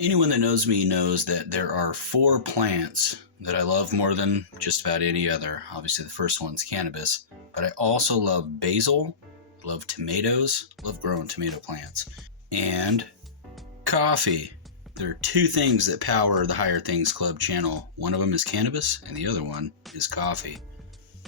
Anyone that knows me knows that there are 4 plants that I love more than just about any other. Obviously, the first one's cannabis, but I also love basil, love tomatoes, love growing tomato plants, and coffee. There are 2 things that power the Higher Things Club channel. One of them is cannabis, and the other one is coffee.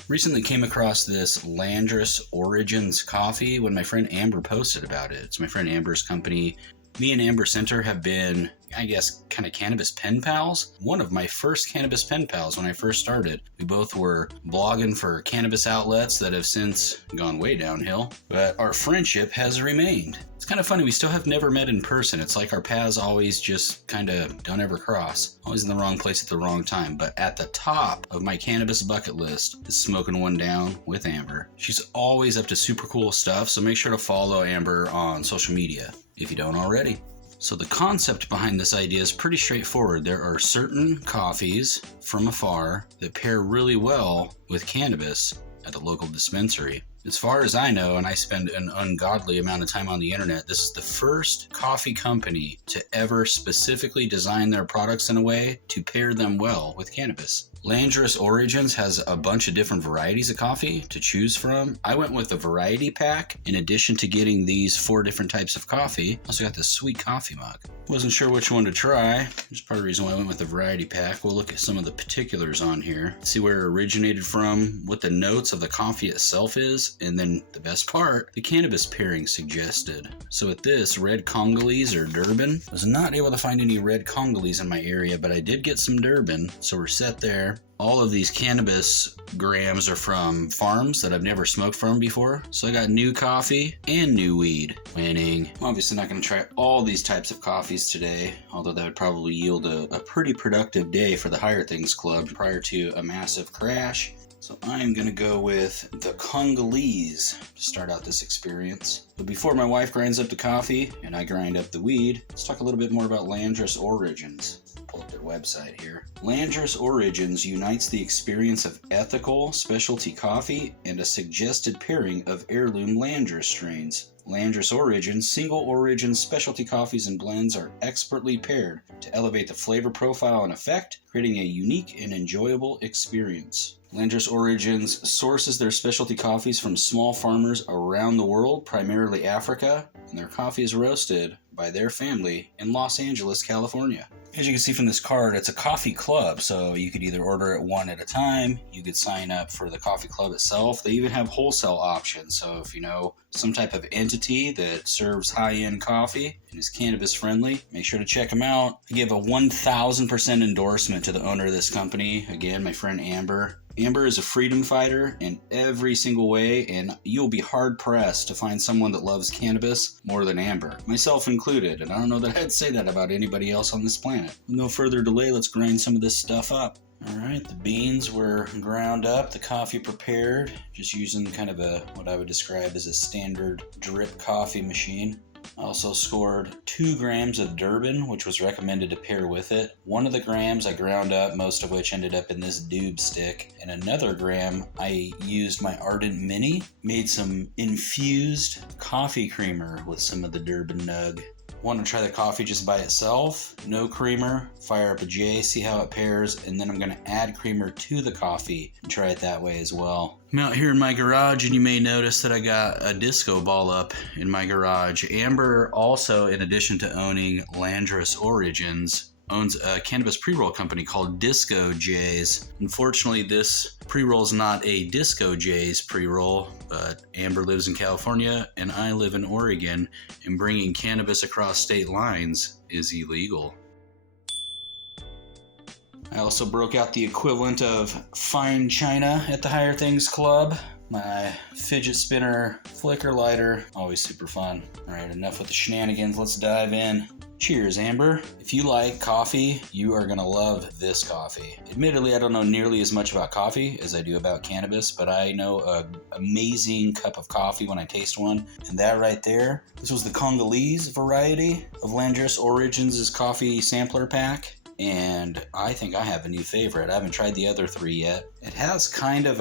Recently came across this Landrace Origins coffee when my friend Amber posted about it. It's my friend Amber's company. Me and Amber Center have been, I guess, kind of cannabis pen pals. One of my first cannabis pen pals when I first started. We both were blogging for cannabis outlets that have since gone way downhill, but our friendship has remained. It's kind of funny, we still have never met in person. It's like our paths always just kind of don't ever cross. Always in the wrong place at the wrong time. But at the top of my cannabis bucket list is smoking one down with Amber. She's always up to super cool stuff, so make sure to follow Amber on social media if you don't already. So the concept behind this idea is pretty straightforward. There are certain coffees from afar that pair really well with cannabis at the local dispensary. As far as I know, and I spend an ungodly amount of time on the internet, this is the first coffee company to ever specifically design their products in a way to pair them well with cannabis. Landrace Origins has a bunch of different varieties of coffee to choose from. I went with the variety pack. In addition to getting these 4 different types of coffee, I also got this sweet coffee mug. Wasn't sure which one to try. That's part of the reason why I went with the variety pack. We'll look at some of the particulars on here, see where it originated from, what the notes of the coffee itself is, and then the best part, the cannabis pairing suggested. So with this, red Congolese or Durban, was not able to find any red Congolese in my area, but I did get some Durban, so we're set there. All of these cannabis grams are from farms that I've never smoked from before. So I got new coffee and new weed. Winning. I'm obviously not going to try all these types of coffees today, although that would probably yield a pretty productive day for the Higher Things Club prior to a massive crash. So I'm going to go with the Congolese to start out this experience. But before my wife grinds up the coffee and I grind up the weed, let's talk a little bit more about Landrace Origins. Pull up their website here. Landrace Origins unites the experience of ethical specialty coffee and a suggested pairing of heirloom Landrace strains. Landrace Origins single origin specialty coffees and blends are expertly paired to elevate the flavor profile and effect, creating a unique and enjoyable experience. Landrace Origins sources their specialty coffees from small farmers around the world, primarily Africa, and their coffee is roasted by their family in Los Angeles, California. As you can see from this card, it's a coffee club, so you could either order it one at a time, you could sign up for the coffee club itself. They even have wholesale options, so if you know some type of entity that serves high-end coffee and is cannabis friendly, make sure to check them out. I give a 1,000% endorsement to the owner of this company. Again, my friend Amber. Amber is a freedom fighter in every single way, and you'll be hard-pressed to find someone that loves cannabis more than Amber, myself included, and I don't know that I'd say that about anybody else on this planet. With no further delay, let's grind some of this stuff up. Alright, the beans were ground up, the coffee prepared, just using kind of what I would describe as a standard drip coffee machine. I also scored 2 grams of Durban, which was recommended to pair with it. 1 of the grams I ground up, most of which ended up in this doob stick. And another gram, I used my Ardent Mini, made some infused coffee creamer with some of the Durban nug. Want to try the coffee just by itself, no creamer, fire up a J, see how it pairs, and then I'm going to add creamer to the coffee and try it that way as well. I'm out here in my garage, and you may notice that I got a disco ball up in my garage. Amber also, in addition to owning Landrace Origins, owns a cannabis pre-roll company called Disco J's. Unfortunately, this pre-roll is not a Disco J's pre-roll, but Amber lives in California and I live in Oregon, and bringing cannabis across state lines is illegal. I also broke out the equivalent of fine china at the Higher Things Club. My fidget spinner flicker lighter, always super fun. All right, enough with the shenanigans, let's dive in. Cheers, Amber. If you like coffee, you are gonna love this coffee. Admittedly, I don't know nearly as much about coffee as I do about cannabis, but I know an amazing cup of coffee when I taste one. And that right there, this was the Congolese variety of Landrace Origins' coffee sampler pack. And I think I have a new favorite. I haven't tried the other 3 yet. It has kind of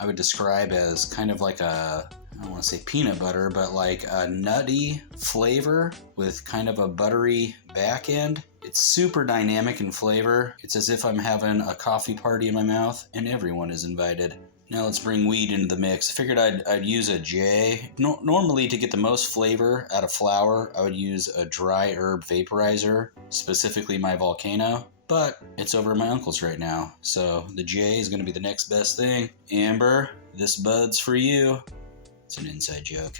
I would describe as kind of like a I don't want to say peanut butter, but like a nutty flavor with kind of a buttery back end. It's super dynamic in flavor. It's as if I'm having a coffee party in my mouth, and everyone is invited. Now let's bring weed into the mix. I figured I'd use a J. Normally, to get the most flavor out of flower, I would use a dry herb vaporizer, specifically my Volcano. But it's over at my uncle's right now, so the J is going to be the next best thing. Amber, this bud's for you. It's an inside joke.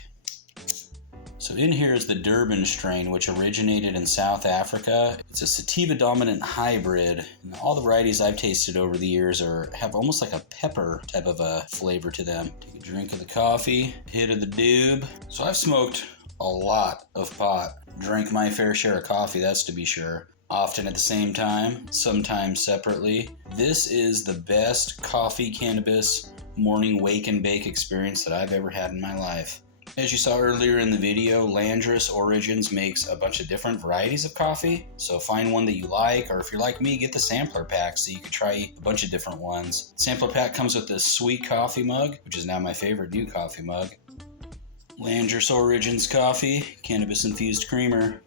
So in here is the Durban strain, which originated in South Africa. It's a sativa dominant hybrid. And all the varieties I've tasted over the years have almost like a pepper type of a flavor to them. Take a drink of the coffee, hit of the doob. So I've smoked a lot of pot, drank my fair share of coffee, that's to be sure. Often at the same time, sometimes separately. This is the best coffee cannabis morning wake and bake experience that I've ever had in my life. As you saw earlier in the video, Landrace Origins makes a bunch of different varieties of coffee. So find one that you like, or if you're like me, get the sampler pack so you can try a bunch of different ones. The sampler pack comes with this sweet coffee mug, which is now my favorite new coffee mug. Landrace Origins coffee, cannabis infused creamer.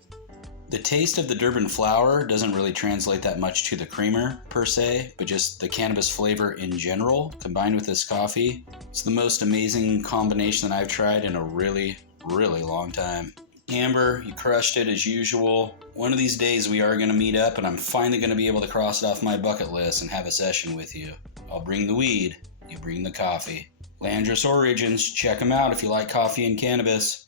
The taste of the Durban flower doesn't really translate that much to the creamer per se, but just the cannabis flavor in general combined with this coffee. It's the most amazing combination that I've tried in a really, really long time. Amber, you crushed it as usual. One of these days we are going to meet up and I'm finally going to be able to cross it off my bucket list and have a session with you. I'll bring the weed, you bring the coffee. Landrace Origins, check them out if you like coffee and cannabis.